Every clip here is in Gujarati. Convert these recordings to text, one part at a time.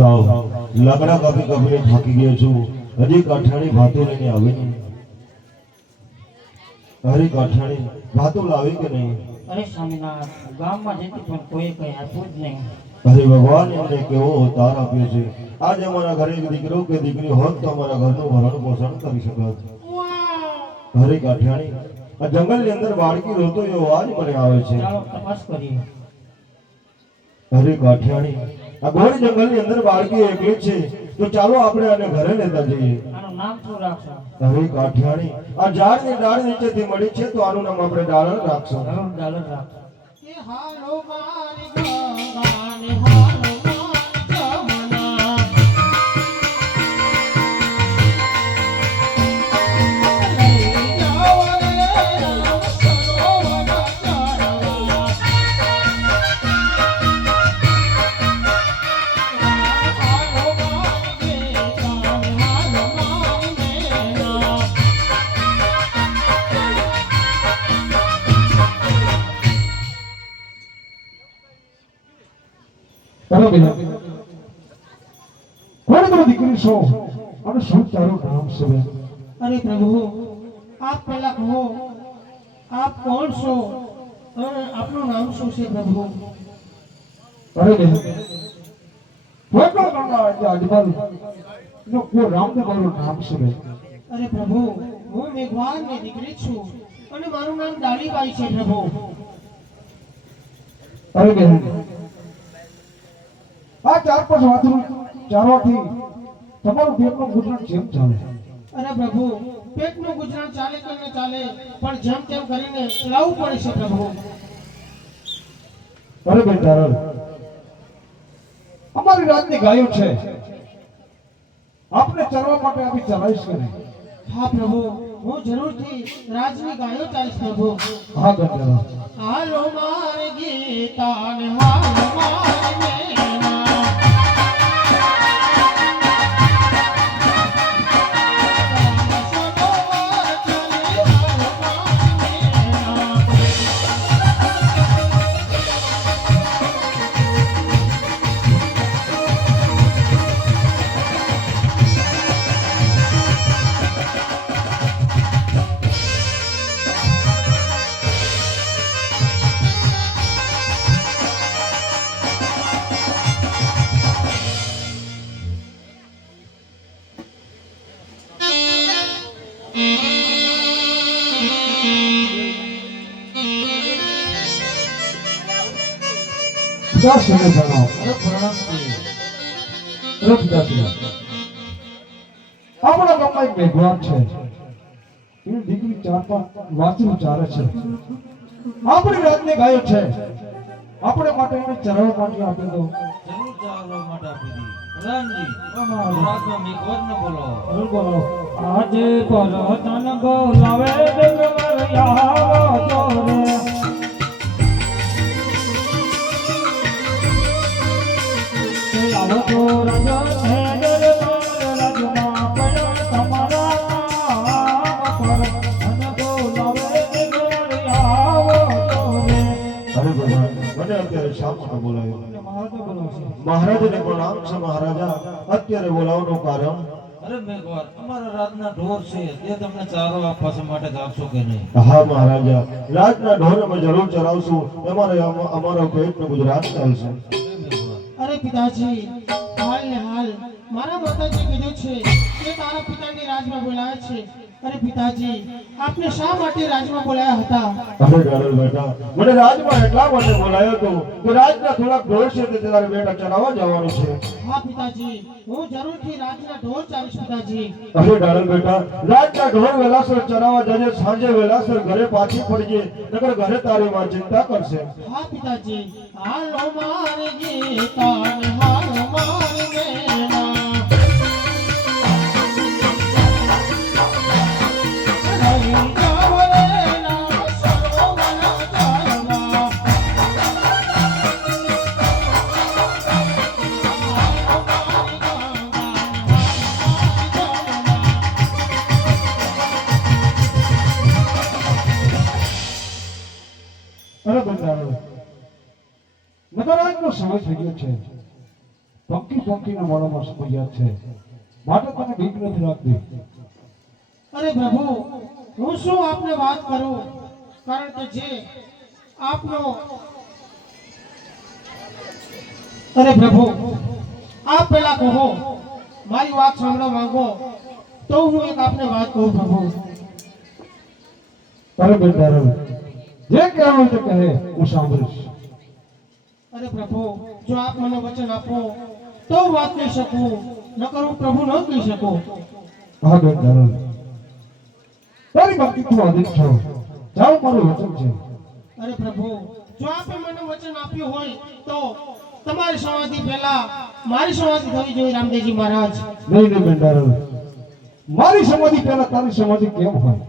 લાવ લાકડા કાપી કાપીને થાકી ગયો છું, હજી કાઠાણી ભાતો લઈને આવી નહીં. અરે કાઠાણી ભાતો લાવી કે નહીં? અરે સ્વામિનાથ, ગામમાં જતી પણ કોઈ કઈ આપ્યું જ નહીં. અરે ભગવાન એમને કેવો અવતાર આપ્યો છે. આજે અમારા ઘરે એક દીકરો કે દીકરી હોત તો અમારા ઘરનું ભરણ પોષણ કરી શકત. અરે કાઠિયાણી, આ જંગલની અંદર બાળકી રોતો એવો અવાજ મને આવે છે. ચાલો તપાસ કરીએ. અરે કાઠિયાણી, આ ઘોર જંગલની અંદર બાળકી એકલી છે, તો ચાલો આપણે આને ઘરે લેતા જઈએ. આનું નામ શું રાખશો? અરે કાઠિયાણી, આ ઝાડની ડાળ નીચેથી મળી છે તો આનું નામ આપણે ડાળર રાખશું. ડાલર રાખો. કે હાલો મારી ગંગાને હાલો મારી જમના લઈ જાઓ રે રામ સરોવર ચારવા હાલો મારી ગંગાને હાલો મારી મેના ચાલો બેટા, કોણ તમે દીકરી છો અને શું તારું નામ છે? અરે પ્રભુ, આપ પહેલા કહો, આપ કોણ છો અને આપનું નામ શું છે પ્રભુ? અરે બેન, પોટલો ગંગા એટલે અજમલ નો કોઈ રામને મારું નામ છે. અરે પ્રભુ, હું મેઘવારની દીકરી છું અને મારું નામ ડાળીબાઈ છે પ્રભુ. અરે બેન, આ 4-5 વાતનું ચારવાથી તમારું પેટનું ગુજરાન જેમ ચાલે? અરે પ્રભુ, પેટનું ગુજરાન ચાલે કે ન ચાલે પણ જેમ તેમ કરીને ચલાવવું પડે છે પ્રભુ. અરે બેન તારલ, અમારી રાજની ગાયો છે, આપને ચરવા માટે આપી ચલાવીશ કે નહીં? હા પ્રભુ, હું જરૂરથી રાજની ગાયો ચાલીશ પ્રભુ. હા ગંગારામ, હાલો મારી ગીતા ને હાલો મારી મેના પિતાશ્રીને જણાવો. અરે પ્રણામ કરીએ. અરે પિતાશ્રી, આપણા ગામમાં એક મેઘવાન છે, એની દીકરી 4-5 વાછરું ચારે છે. આપણી રાજની ગાયો છે, આપણે માટે એને ચરવા માટે આપી દો. જરૂર ચાલવા માટે આપી દી. રામજી, અમારી રાતમાં મેઘવારને બોલાવો. જરૂર બોલો. આજે પર્વતન બોલાવે દેવર આવો તો રે. આવો તો રાજા છે દરબાર રાજમાં પડ્યા તમારા નામ પર. અન બોલાવે દેવર આવો તો રે. અરે ભગવાન, મને અત્યારે શા માટે બોલાવ્યો? મહારાજ બોલાવશે. મહારાજને પ્રણામ છે મહારાજા. અત્યારે બોલાવવાનું કારણ? અરે મેઘવાર, અમારા રાતના ઢોર છે, તે તમને ચારો આપવા છે માટે આપશો કે નહીં? હા મહારાજા, રાજના ઢોર અમે જરૂર ચરાવશું, અમારો પેટનું ગુજરાન ચાલશે. અરે મેઘવાર, અરે પિતાજી, હાલ ને હાલ મારા માતાજી કીધું છે કે તારા પિતાને રાજમાં બોલાયા છે. અરે પિતાજી, આપને શા માટે રાજમાં બોલાયા હતા? અરે ગાડલ બેટા, મને રાજમાં એટલા માટે બોલાયો હતો કે રાજના થોડાક ઢોર છે તે તારે બેટા ચરાવવા જવાનું છે. હા પિતાજી, હું જરૂરથી રાજના ઢોર ચાલીશ પિતાજી. અરે ગાડલ બેટા, રાજના ઢોર વેલાસર ચરાવવા જજે, સાંજે વેલાસર ઘરે પાછી પડજે, નકર ઘરે તારી માં ચિંતા કરશે. હા પિતાજી, હાલો મારી ગીતા ને હાલો મારી મેના લઈ જાઓ રે રામ સરોવર ચારવા. અરે બંધારણ, મતરાજનો સમય થઈ ગયો છે. પંખી પંખીના મોઢામાં સમજ્યા છે માટે તને બીક નથી લાગતી. અરે પ્રભુ, હું શું આપને વાત કરું, કારણ કે જે આપનો અરે પ્રભુ, આપ પેલા કહો, મારી વાત સાંભળવા માંગો તો હું એક આપને વાત કહું પ્રભુ. અરે બેટા રવિ, જે કહેવું તે કહે, હું સાંભળીશ. અરે પ્રભુ, જો આપ મને વચન આપો તો હું વાત કહી શકું, નકર હું પ્રભુ ન કહી શકું. હા બેટા રવિ, તારી ભક્તિ તું અધિક છો. જાઓ, મારું વચન છે. અરે પ્રભુ, જો આપે મને વચન આપ્યું હોય તો તમારી સમાધિ પહેલા મારી સમાધિ થવી જોઈએ રામદેવજી મહારાજ. નહીં નહીં બેટા રવિ, મારી સમાધિ પહેલા તારી સમાધિ કેમ હોય?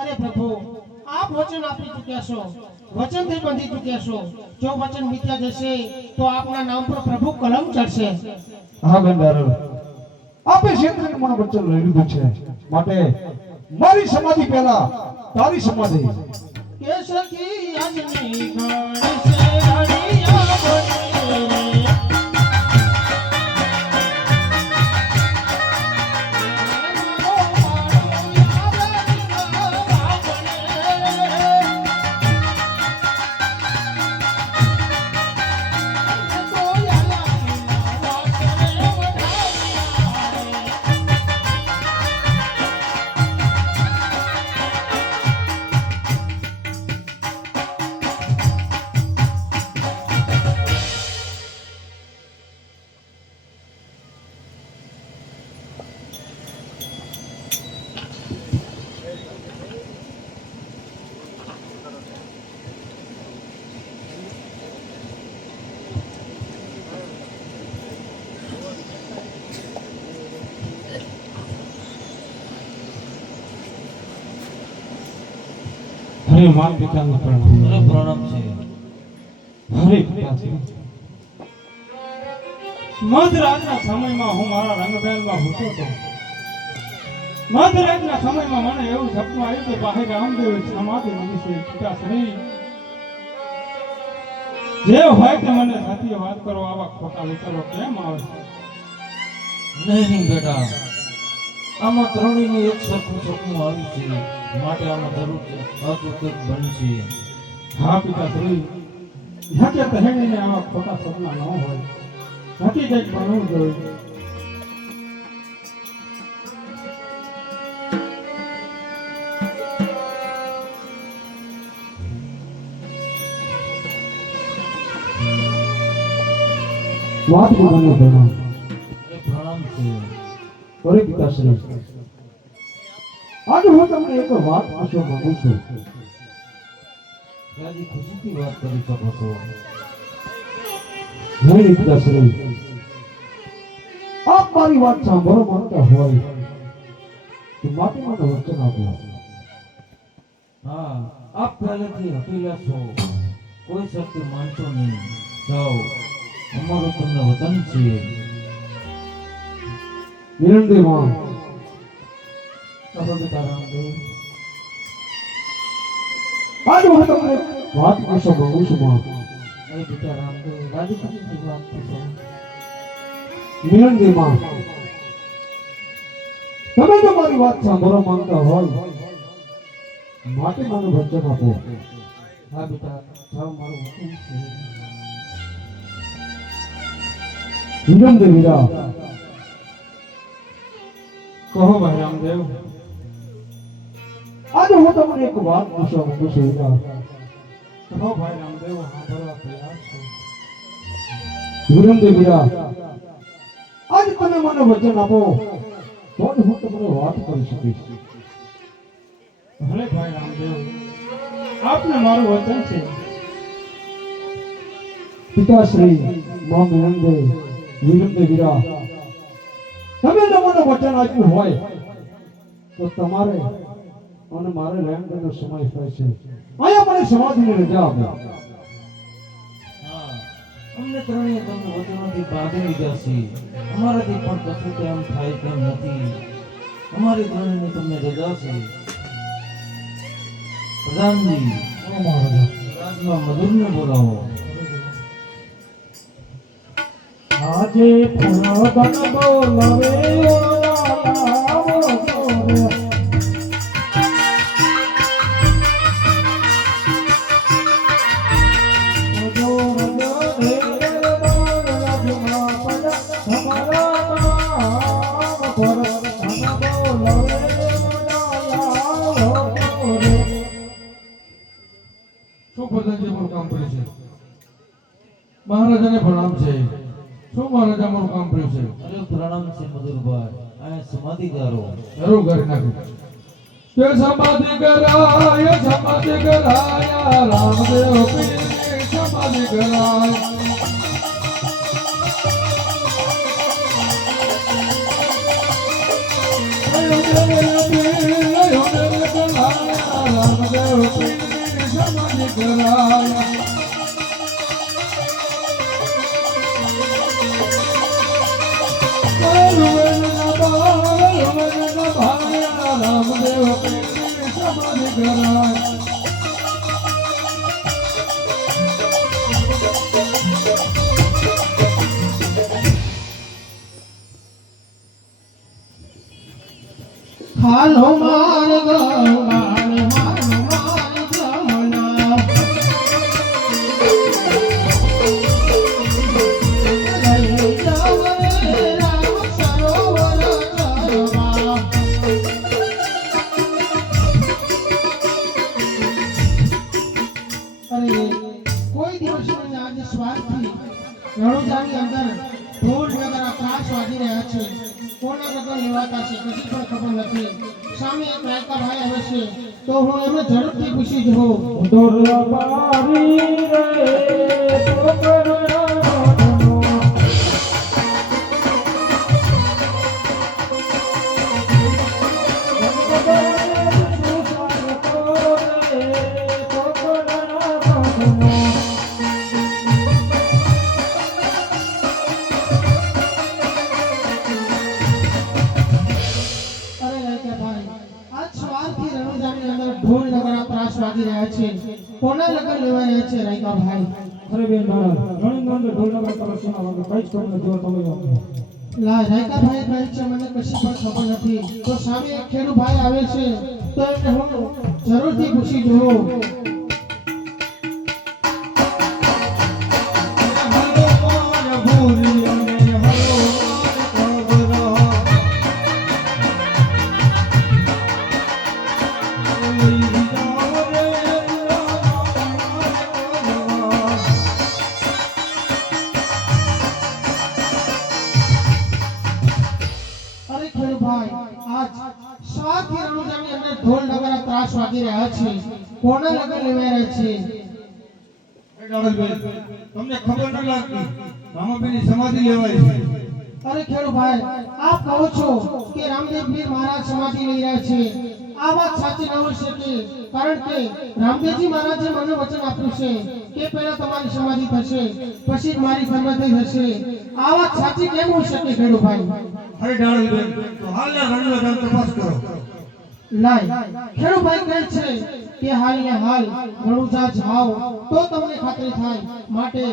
અરે પ્રભુ, આપ વચન આપી ચૂક્યા છો, વચનથી બંધી ચૂક્યા છો. જો વચન મિથ્યા જશે તો આપના નામ પર પ્રભુ કલંક ચડશે. હા બેટા રવિ, આપે ક્ષેત્રે મને વચન લઈ લીધું છે, માટે મારી સમાધિ પહેલા તારી સમાધિ. કે સખી આજની ઘડી છે ઘડિયા બની. હરે માતા પિતાને પ્રણામ. અરે પ્રણામ છે. હરે પિતાશ્રી, મધરાતના સમયમાં હું મારા રંગબેનમાં હતો તો મધરાતના સમયમાં મને એવું સપનું આવ્યું કે બાહે રામદેવ સમાધિ બની છે. પિતાશ્રી, જે હોય તે મને સત્ય વાત કરો, આવા ખોટા વિચારો કેમ આવે છે? નહીં નહીં બેટા, આમાં ત્રણેયનું એક સરખું સપનું આવ્યું છે, માટે આમાં જરૂર છે અચૂક બનશે. હા પિતાશ્રી, હકીકત હેડીને આવા ખોટા સપના ન હોય, હકીકત બનવું જોઈએ. વાત બધાને પ્રણામ. અરે પ્રણામ છે. અરે પિતાશ્રી, આજે હું તમને એક વાત પૂછવા માંગુ છું. રાજી ખુશીથી વાત કરી શકો છો. નહીં પિતાશ્રી, આપ મારી વાત સાંભળવા માંગતા હોય તો માટે મને વચન આપો. હા, આપ પહેલેથી હકીલા છો, કોઈ શક્તિ માનશો નહીં. જાઓ, અમારું તમને વતન છે. નિરંદેમાં પ્રભુ પિતા રામદેવ, આજે હું તમને વાત પૂછવા માંગુ છું. માં અરે પિતા રામદેવ, રાજી ખુશીથી વાત કરશો. નિરંદેમાં તમે જો મારી વાત સાંભળવા માંગતા હોય માટે મને વચન આપો. હા પિતા, જાઓ, મારું વચન છે. નિરંદે વીરા, કહો ભાઈ રામદેવ. આજે હું તમને એક વાત પૂછવા માંગુ છું. વીરા, કહો ભાઈ રામદેવ, સાંભળવા તૈયાર છું. નિરંદે વીરા, આજે તમે મને વચન આપો તો જ હું તમને વાત કરી શકીશ. ભલે ભાઈ રામદેવ, આપને મારું વચન છે. પિતાશ્રી, મા નિરંદે, નિરંદે વીરા, તમે જો મને વચન આપ્યું હોય તો તમારે અને મારે રહેવાનો સમય થાય છે. અહીંયા મને સમાધિની રજા આપો. હા, અમને ત્રણેય તમને વચનોથી બાંધી લીધા છે. અમારાથી પણ કશું તેમ થાય તેમ નથી. અમારી ત્રણેયની તમને રજા છે. પ્રધાનજી, રાજમાં મધુરને બોલાવો. હાથ આજે પુરાતન બોલવે ઓલા બોલે શું પ્રધાનજી મારું કામ પડ્યું છે? મહારાજાને પ્રણામ છે. શું મહારાજા મારું કામ પડ્યું છે? અરે પ્રણામ છે મધુરભાઈ, આ સમાધિ કરો. જરૂર કરી નાખ્યું. કે સમાધિ કરાય રામદેવ પીરની સમાધિ કરાય. રામદેવ પીરની સમાધિ કરાય. રામદેવ પીરની સમાધિ કરાય. હાલો માર ગંગાને હાલો માર જમના લઈ જાવ રે રામ સરોવર તરવા. અરે કોઈ દિવસ મને આજે સ્વાર્થથી રણુજાની અંદર ઢોલ નગરા ત્રાસ વાગી રહ્યા છે. કોના લગ્ન લેવાતા છે કશી પણ ખબર નથી. સામે એક રાયકા ભાઈ આવે છે તો હું એમને ઝડપથી પૂછી જોઉં. દોરબારી રે પોકરનો અરે રાયકા ભાઈ આજ સવારથી રણુજાની અંદર ઢોલ નગરા ત્રાસ વાગી રહ્યા છે. કોના લગ્ન લેવા રહ્યા છે રાયકા ભાઈ? અરે બેન મારા ઘણી ઢોલનગર તમે સુના વાગે કઈ જ ખબર નથી હોતો તમે લા રાયકા ભાઈ કહે છે મને કશી પણ ખબર નથી. તો સામે એક ખેડૂત ભાઈ આવે છે તો એમને હું જરૂરથી પૂછી જોઉં. અરે ખેડૂત ભાઈ આજ સવારથી રણુજાની અંદર ઢોલ નગરા ત્રાસ વાગી રહ્યા છે. કોના લગ્ન લેવા રહ્યા છે? તમને ખબર ન લાગતી રામાબેનની સમાધિ લેવાય છે. અરે ખેડૂત ભાઈ આપ કહો છો કે રામદેવ પીર મહારાજ સમાધિ લઈ રહ્યા છે. આ વાત સાચી ન હોઈ શકે કારણ કે રામદેવજી મહારાજે મને વચન આપ્યું છે કે પહેલા તમારી સમાધિ થશે પછી જ મારી સમાધિ થશે. આ વાત સાચી કેમ હોઈ શકે ખેડૂત ભાઈ? અરે ડાળુબેન તો હાલના રણુજાની તપાસ કરો. લાય ખેડૂભાઈ કહે છે કે હાલ ને હાલ રણુજા જાઓ તો તમને ખાતરી થાય માટે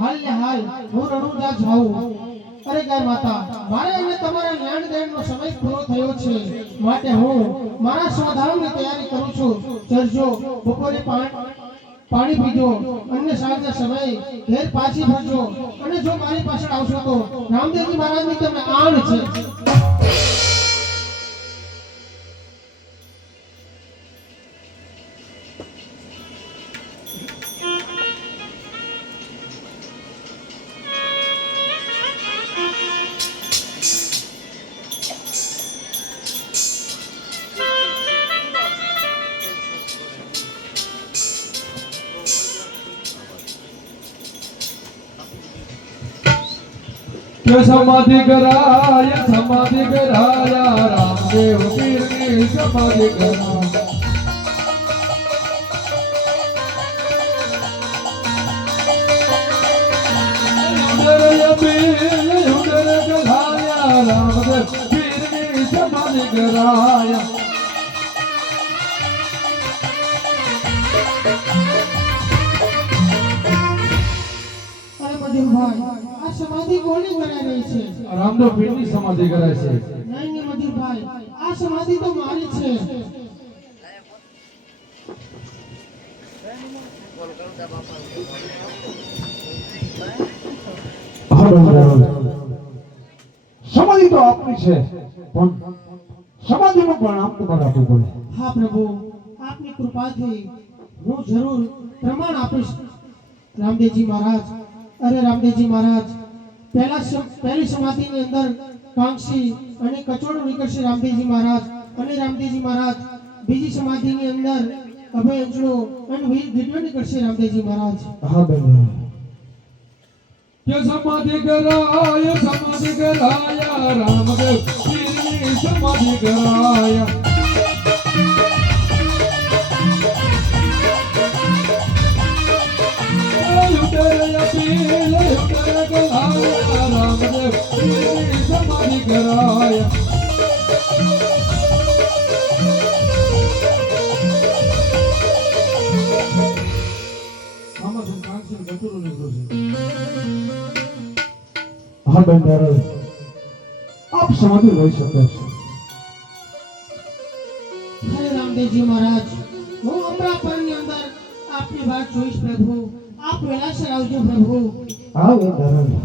હાલ ને હાલ હું રણુજા જાઉં. અરે ગાય માતા મારે અને તમારા જ્ઞાન દેણનો સમય પૂરો થયો છે માટે હું મારા સ્વધામની તૈયારી કરું છું. ચરજો બપોરે પાણી પીજો અને સાંજના સમયે ઘેર પાછી ફરજો અને જો મારી પાછળ આવશો તો રામદેવજી મહારાજની તમને આણ છે. કે સમાધિ કરાય રામદેવ પીરની સમાધિ કરાય. રામદેવ પીરની સમાધિ કરાય. અરે મધુરભાઈ આ આ સમાધિ કોની કરાઈ રહી છે? રામદેવ પીરની સમાધિ કરાય છે. નહીં ને મજુરભાઈ, આ સમાધિ તો મારી છે. સમાધિ તો આપણી છે, પણ સમાધિનું પ્રણામ તમારે આપવું પડે. હા પ્રભુ, આપની કૃપાથી હું જરૂર પ્રમાણ આપીશ. રામદેવજી મહારાજ, અરે રામદેવજી મહારાજ, પહેલી સમાધિની અંદર કાંક્ષી અને કચોડું નીકળશે રામદેવજી મહારાજ. અને રામદેવજી મહારાજ બીજી સમાધિની અંદર અભય અંજળો અને વીર ગીડો નીકળશે રામદેવજી મહારાજ. હા બેન. કે સમાધિ કરાય રામદેવ પીરની સમાધિ કરાય. રામદેવ પીરની સમાધિ કરાય. આમાં તો કાંસી ગટુરું નીકળ્યું છે. હા બેન દારૂ, આપ સમાધિ લઈ શકો છો. હરે રામદેવજી મહારાજ, હું અમરાપરની અંદર આપની વાત જોઈશ પ્રભુ. આપ વેળાસર આવજો પ્રભુ. હા બેન દારૂ.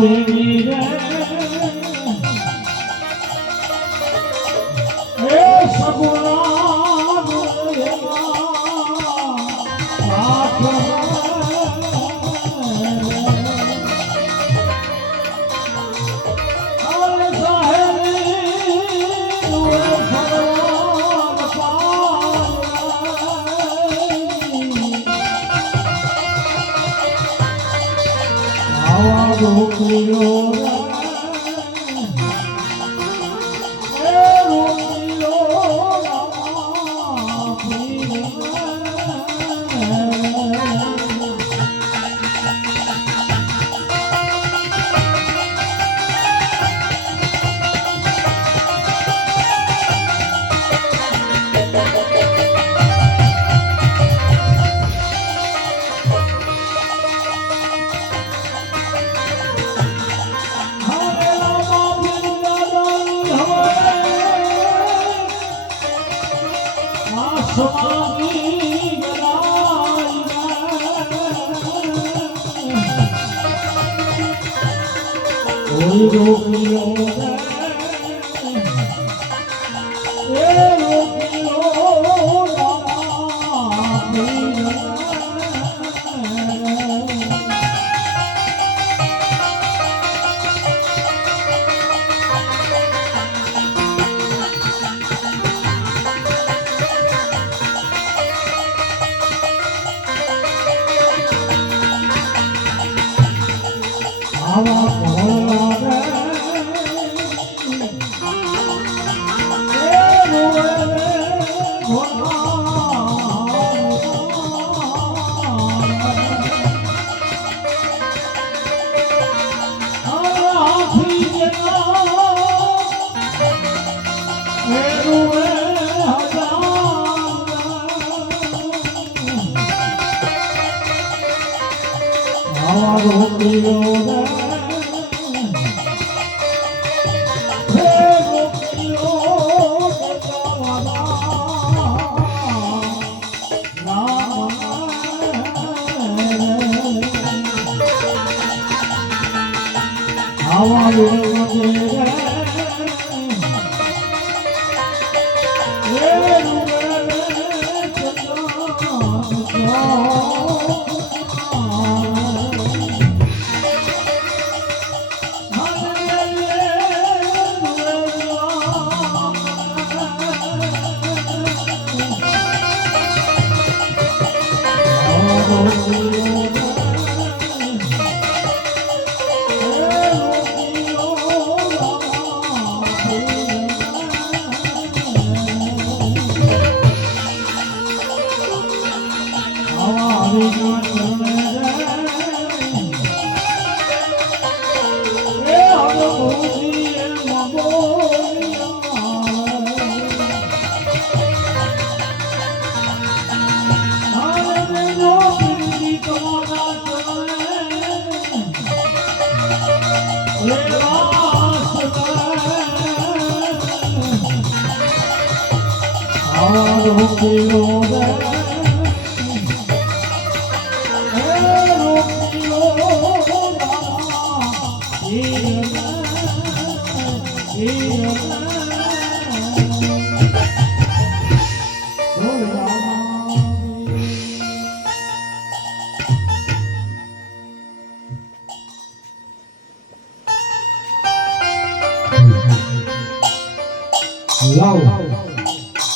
દેવી રે એ સગુણા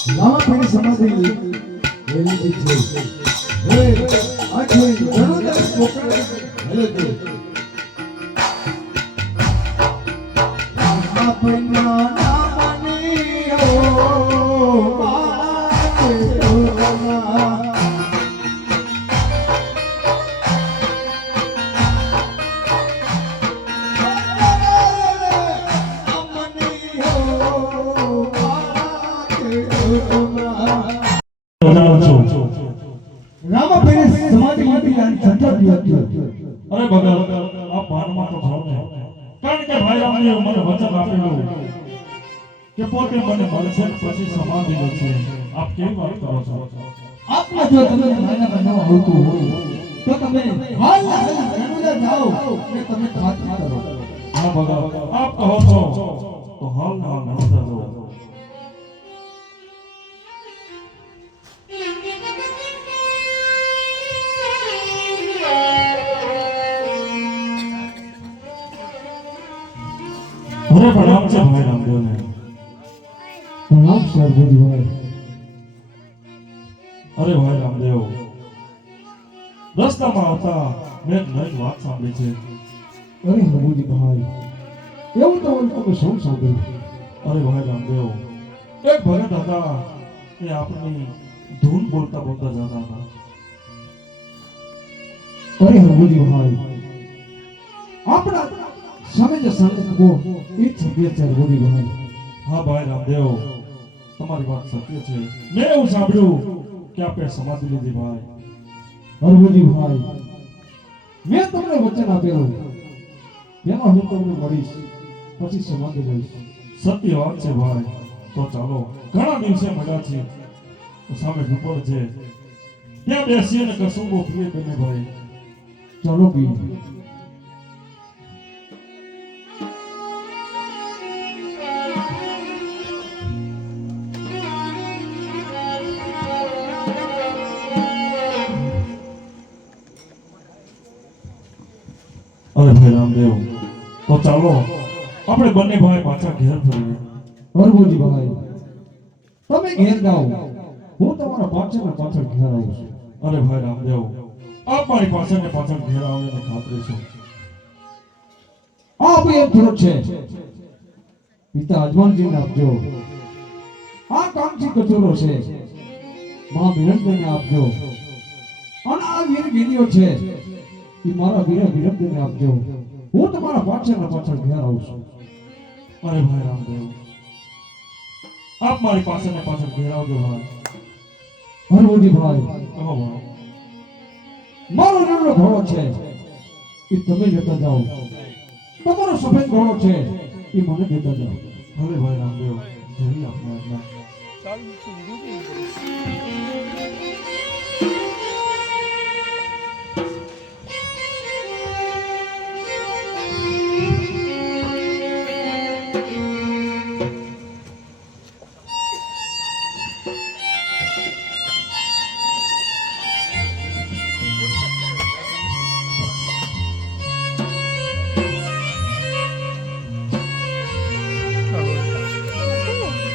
લાવા પેલી સમાધિ લેવી છે હવે આ છે ઘણો દસ કોકડે હેલે દે આપના નામની ઓ બાતે ઓના અરે ભગત આ ભાનમાં તો થાવ ને કારણ કે ભાઈ રામદેવ મને વચન આપેલું કે પોતે મને મળશે પછી સમાધિ છે આપ કેવી વાત કરો છો આપને જો તમને માન્યતા ન આવતું હોય તો તમે હાલ રણુજા જાઓ અને તમે ખાતરી કરો. હા ભગત આપ કહો છો તો હાલ ના નડતા જો. અરે પ્રણામ છે ભાઈ રામદેવને. પ્રણામ સરભુજી ભાઈ. અરે ભાઈ રામદેવ, રસ્તામાં આવતા મેં એક નવી વાત સાંભળી છે. અરે પ્રભુજી ભાઈ, એવું તો તમે શું સાંભળ્યું? અરે ભાઈ રામદેવ, એક ભગત હતા એ આપણી ધૂન બોલતા બોલતા જતા હતા. અરે પ્રભુજી ભાઈ, આપણા સામે જે સંતો એ સત્ય છે પ્રભુજી ભાઈ. હા ભાઈ રામદેવ, તમારી વાત સત્ય છે. મેં એવું સાંભળ્યું કે આપણે સમાધિ લીધી ભાઈ. પ્રભુજી ભાઈ, મેં તમને વચન આપેલું તેમાં હું તમને મળીશ, પછી સમાધિ લઈશ. સત્ય વાત છે ભાઈ. તો ચાલો, ઘણા દિવસે મળ્યા છે. તો સામે ડુપર છે, ત્યાં બેસી અને કસુંબો પીએ બને ભાઈ. ચાલો પી. અરે ભાઈ રામદેવ, તો ચાલો આપણે બંને ભાઈ પાછા ઘેર ફરીએ. પ્રભુજી ભાઈ, તમે ઘેર જાઓ, હું તમારા પાછળ ને પાછળ ઘેર આવું છું. અરે ભાઈ રામદેવ, આપ મારી પાછળ ને પાછળ ઘેર આવે ને ખાતરી છે. આ બે ફરજ છે. પિતા અજમાનજીને આપજો. આ કામથી કચોરો છે, મા વિરંદને આપજો. અને આ વીર ગીરીઓ છે, એ મારા વીર વિરંદને આપજો. હું તમારા પાછળ ને પાછળ ઘેર આવું છું. અરે ભાઈ રામદેવ, આપ મારી પાછળ ને પાછળ ઘેર આવજો ભાઈ. પ્રભુજી ભાઈ, કહો ભાઈ. મારો નાનો ઘોડો છે, એ તમે લેતા જાઓ. તમારો સફેદ ઘોડો છે, એ મને દેતા જાઓ. ભલે ભાઈ રામદેવ, જેવી આપની આજ્ઞા.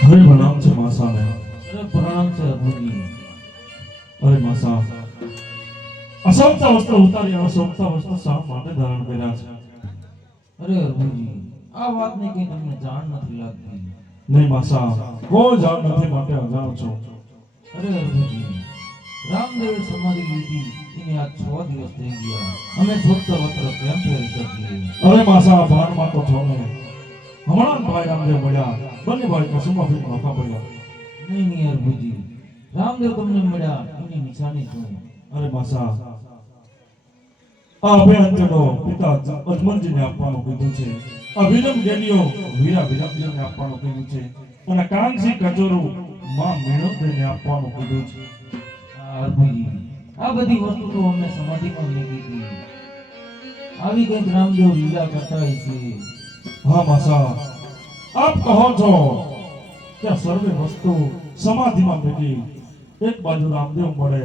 અરે પ્રણામ છે માસાને. અરે પ્રણામ છે અભુજી. અરે માસા, અસમતા વસ્ત્ર ઉતારી અસમતા વસ્ત્ર શા માટે ધારણ કર્યા છે? અરે અભુજી, આ વાતની કઈ તમને જાણ નથી લાગતી. નહીં માસા, કોઈ જાણ નથી માટે અજાણ છો. અરે અભુજી, રામદેવે સમાધિ લીધી એને આ 6 દિવસ થઈ ગયા. અમે સ્વસ્થ વસ્ત્ર કેમ પહેરી શકીએ? અરે માસા, ભાનમાં તો છો ને. હમણાં જ ભાઈ રામદેવ મળ્યા, બંને ભાઈ કસુંબા ફીટ નોખા પડ્યા. નહીં અભુજી, રામદેવ તમને મળ્યા એની નિશાની શું? અરે માસા, આ બે અંતરનો પિતા અજમલજીને આપવાનું કીધું છે. આ વિરમ ગેલીઓ વીરા વિરમજીને આપવાનું કીધું છે. અને કાંસી કચોરું માં મેણોદને આપવાનું કીધું છે. અભુજી, આ બધી વસ્તુ તો અમને સમાધિમાં લીધી હતી. આવી કંઈક રામદેવ લીલા કરતા હશે. હા માસા, આપ કહો છો કે સર્વે વસ્તુ સમાધિમાં ભેગી એક બાજુ રામદેવ મળે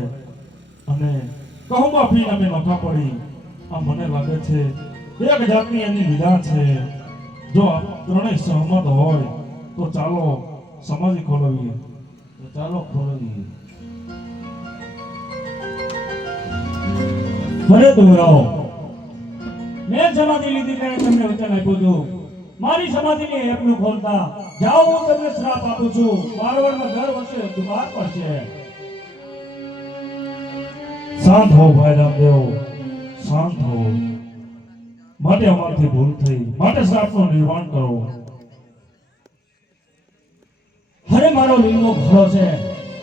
અને કહુંબા પીને અમે નોખા પડી. આ મને લાગે છે એક જાતની એની લીલા છે. જો આપ ત્રણેય સહમત હોય તો ચાલો સમાધિ ખોલવીએ. તો ચાલો ખોલવીએ. મને દોહરાવો. મેં સમાધિ લીધી ત્યારે તમને વચન આપ્યું હતું, મારી સમાધિની એપનું ખોલતા જાઓ, હું તમને શ્રાપ આપું છું. મારવાડમાં દર વર્ષે દુકાળ પડશે. શાંત હો ભાઈ રામદેવ, શાંત હો. માટે અમારથી ભૂલ થઈ, માટે શ્રાપનું નિર્માણ કરો. હરે મારો લીલો ઘોડો છે,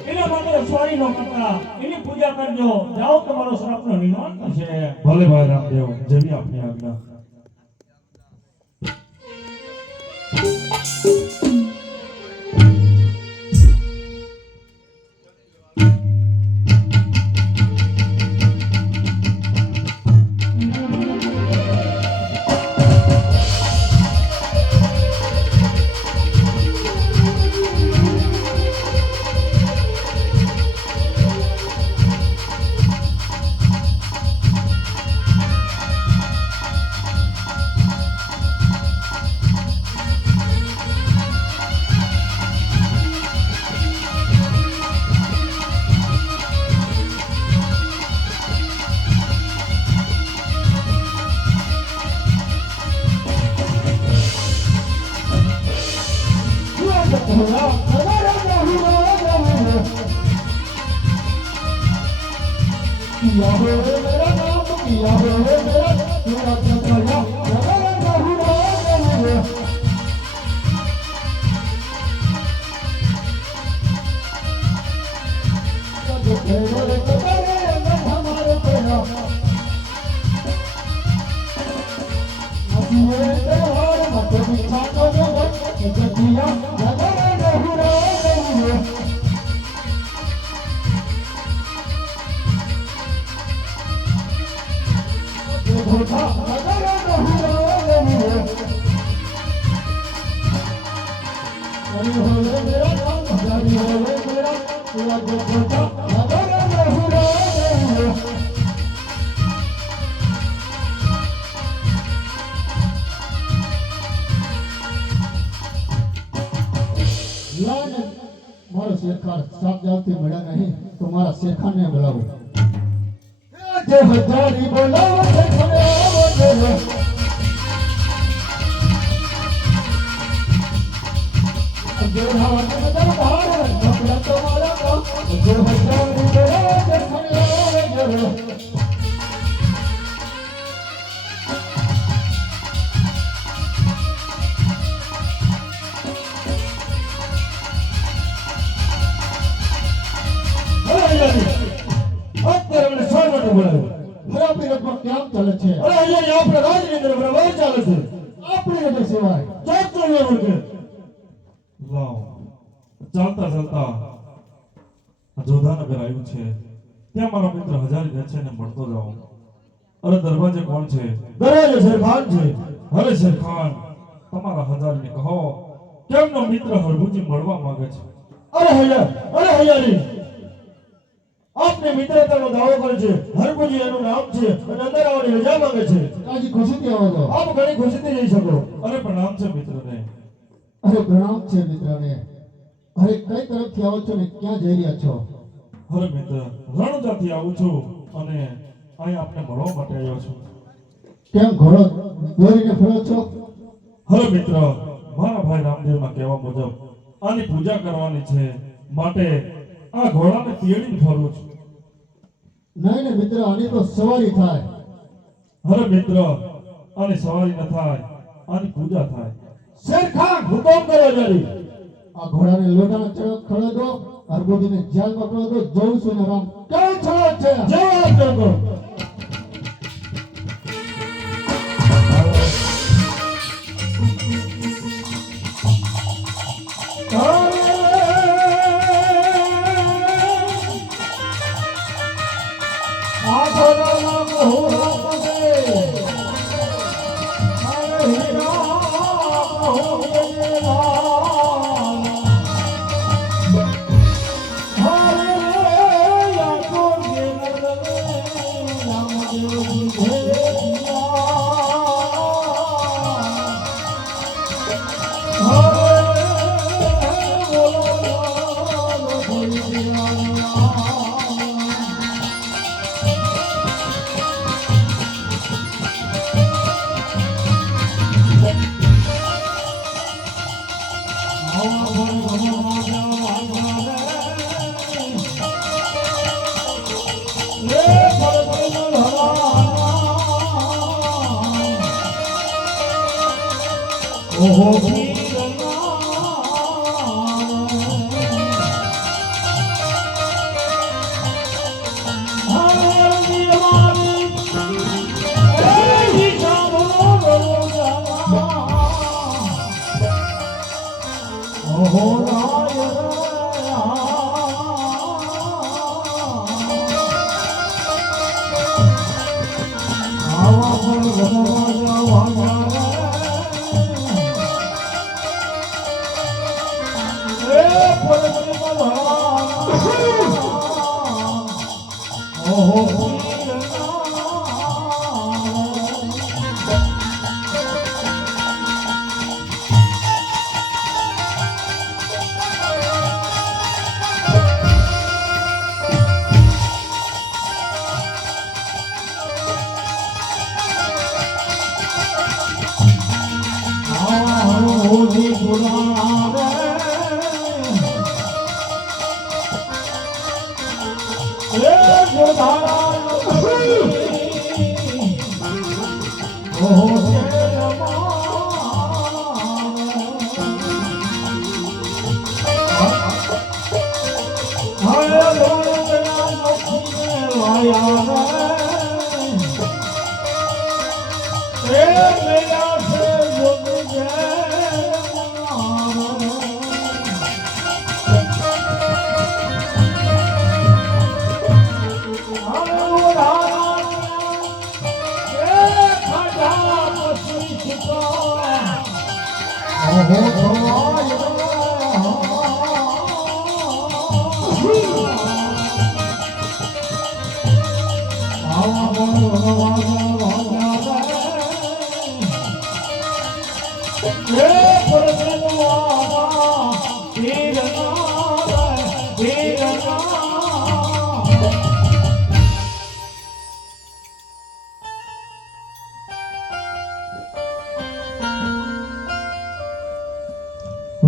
એના માટે સ્વારી ન કરતા એની પૂજા કરજો. જાઓ, તમારો શ્રાપનો નિર્માણ થશે. ભલે ભાઈ રામદેવ, જેવી આપની આજ્ઞા. किया हो मेरा नाम किया हो मेरा तेरा जगया जगया बहुरा बहुरा जो तेरे तेरे हमारे तेरा ये त्योहार मत बिछा को जगया जगया बहुरा बहुरा धोखा जगया बहुरा बहुरा अरे हो मेरा नाम जारी हो मेरा तेरा धोखा जगया बहुरा बहुरा मारो शेरखान साथ जाते मिला नहीं तुम्हारा शेरखान ने बुलाओ जय हजारी बुलाओ जय खड़े जय हाथ दरबार अपना तुम्हारा का जय हजारी बुलाओ जय खड़े जय અત્યારે મને શા માટે બોલાવ્યો? ખરા પીરતમાં કેમ ચાલે છે અરે અહીંયા આપણે રાજની અંદર બરાબર ચાલે છે. આપણી નજર સિવાય ચાલતો ન વળગે. લાવ ચાલતા ચાલતા આ જોધાનગર આવ્યું છે. ત્યાં મારો મિત્ર હજારી રહે છે ને મળતો જાઉં. અરે દરવાજે કોણ છે? દરવાજે શેરખાન છે. અરે શેરખાન, તમારા હજારીને કહો કેમનો મિત્ર હરભુજી મળવા માંગે છે. અરે હજારી, આપને મિત્રતાનો દાવો કરે છે. હરભુજી એનું નામ છે અને અંદર આવવાની રજા માંગે છે. કાજી ખુશીથી આવો છો આપ ઘણી ખુશીથી જઈ શકો. અરે પ્રણામ છે મિત્રને. અરે પ્રણામ છે મિત્રને અરે કઈ તરફથી આવો છો ને ક્યાં જઈ રહ્યા છો અરે મિત્ર, રણુજાથી આવું છું અને અહીં આપને મળવા માટે આવ્યો છું. કેમ ઘોડો દોરીને ફરો છો અરે મિત્ર, મારા ભાઈ રામદેવના કહેવા મુજબ આની પૂજા કરવાની છે માટે આ ઘોડાને તેડીને ફરું છું. નહીં ને મિત્ર આની તો સવારી થાય અરે મિત્ર, આની સવારી ન થાય, આની પૂજા થાય. શેરખાન હુકમ કરો હજારી. આ ઘોડાને લોટાના ચડક ખડો દો હરગોદીને જેલ પકડો દો જોઉં છું ને રામ કેવું છળો છે જવાબ કરો. જોધારા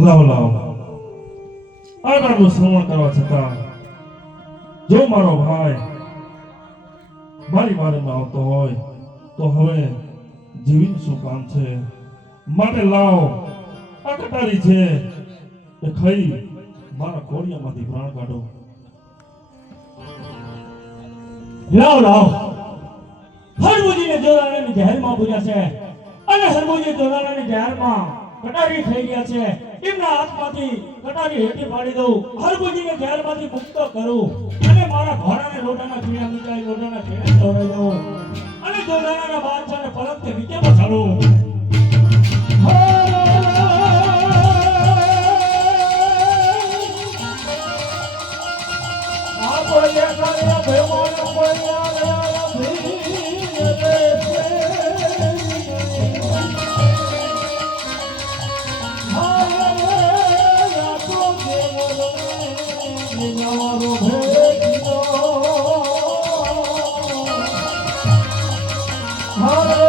લાવ લાવ આગળનું શ્રવણ કરવા છતાં જો મારો ભાઈ મારી બારેમાં આવતો હોય તો હવે જીવીને શું કામ છે? માટે લાવ આ કટારી છે એ ખાઈ મારા કોળિયામાંથી પ્રાણ કાઢો. લાવ લાવ હરમુજીને જોરાણાની જાહેરમાં પૂજ્યા છે અને હરમુજી જોરાણાની જાહેરમાં કટારી થઈ ગયા છે. એમના હાથમાંથી કટારી હેઠી પાડી દઉં, હરમુજીને જાહેરમાંથી મુક્ત કરું અને મારા ઘોડાને લોટાના ખીણા મીઠાઈ લોટાના ખીણા ખવડાવી દઉં અને જોરાણાના બાદશાહને પલકથી નીચે બેસાડું. Hare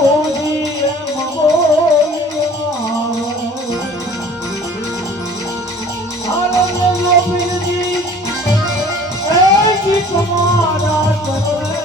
પ્રભુજી એમ બોલ્યા આનંદ ગોપીજી એ જી તમારા ચરણે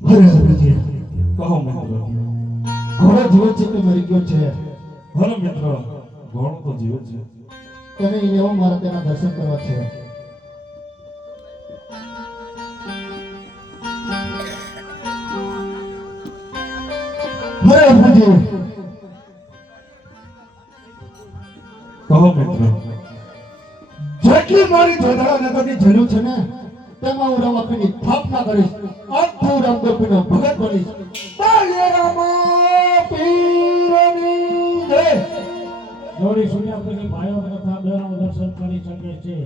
હરે હરેજી કહો મિત્ર ઘોડો જીવન છે કે મરી ગયો છે હરે મિત્ર ઘોડો તો જીવે છે તેને એવો મારે તેના દર્શન કરવા છે હરે હરેજી કહો મિત્ર જેટલી મારી જોધાડા નગરની જરૂર છે ને તેમાં હું રામાપીની સ્થાપના કરીશ આખું રામદેવપીનો ભગત બનીશ તાલે રામાપીરની જય જોડી સુન્યા પછી ભાઈઓ તથા બહેનો દર્શન કરી શકે છે